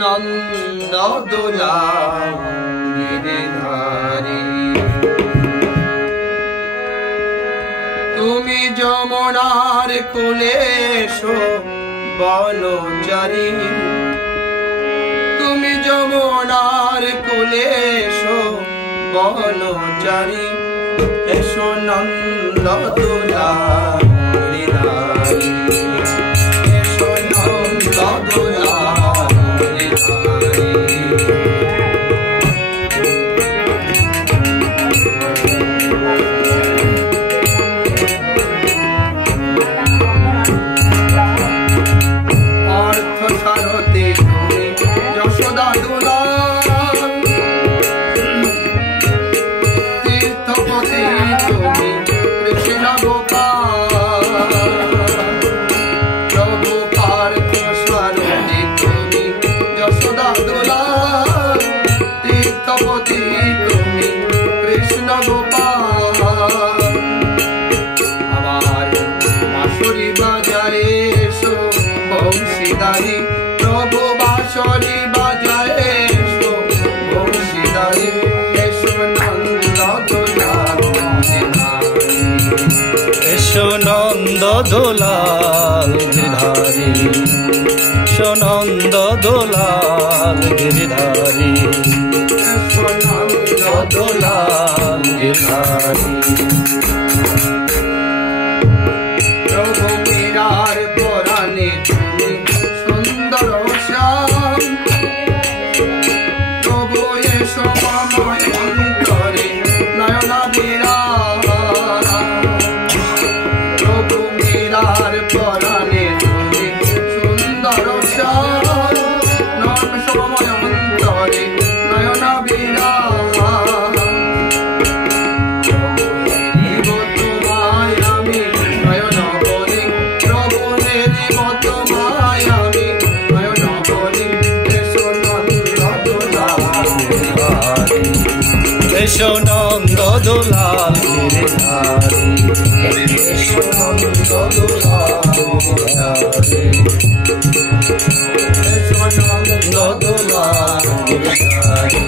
নন্দ দোলা গিরিধারী। তুমি যমুনার কোলে এসো বনচারী, তুমি যমুনার কোলে এসো বনচারী, এসো নন্দ দোলা গিরিধারী, এসো নন্দ দোলা গিরিধারী। প্রভু বাঁশরি বাজায় এসো বংশীধারী, এসো নন্দ দোলা গিরিধারী, এসো নন্দ দোলা গিরিধারী, এসো নন্দ দোলা গিরিধারী, এসো নন্দ দোলা গিরিধারী। প্রভু মীরার পরাণে তুমি সুন্দর শ্যাম, প্রভু এসো মম অন্তরে নয়নাভিরাম, প্রভু মীরার পরাণে তুমি সুন্দর শ্যাম, সময় অন্তরে নয়নাভিরাম। এসো নন্দ দোলা গিরিধারী, এসো নন্দ দোলা গিরিধারী, এসো নন্দ দোলা গিরিধারী।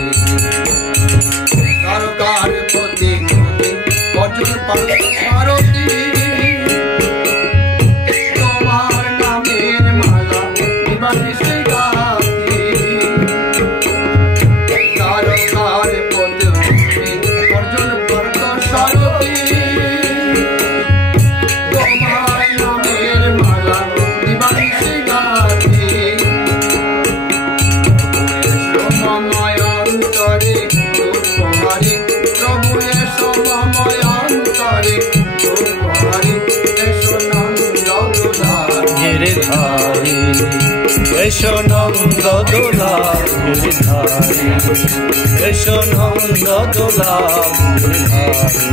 তারকার প্রতি অর্জুন পার্বতী, তোমার নামের মালা নিবাসে গাথি, তারকার প্রতি অর্জুন পার্বতী, তোমার নামের মালা নিবাসে গাথি, সমময় অন্তরে তোমারি, প্রভু এসো মময় অন্তরে তোমারি, এসো নন্দ দোলা গিরিধারী, এসো নন্দ দোলা গিরিধারী, এসো নন্দ দোলা গিরিধারী।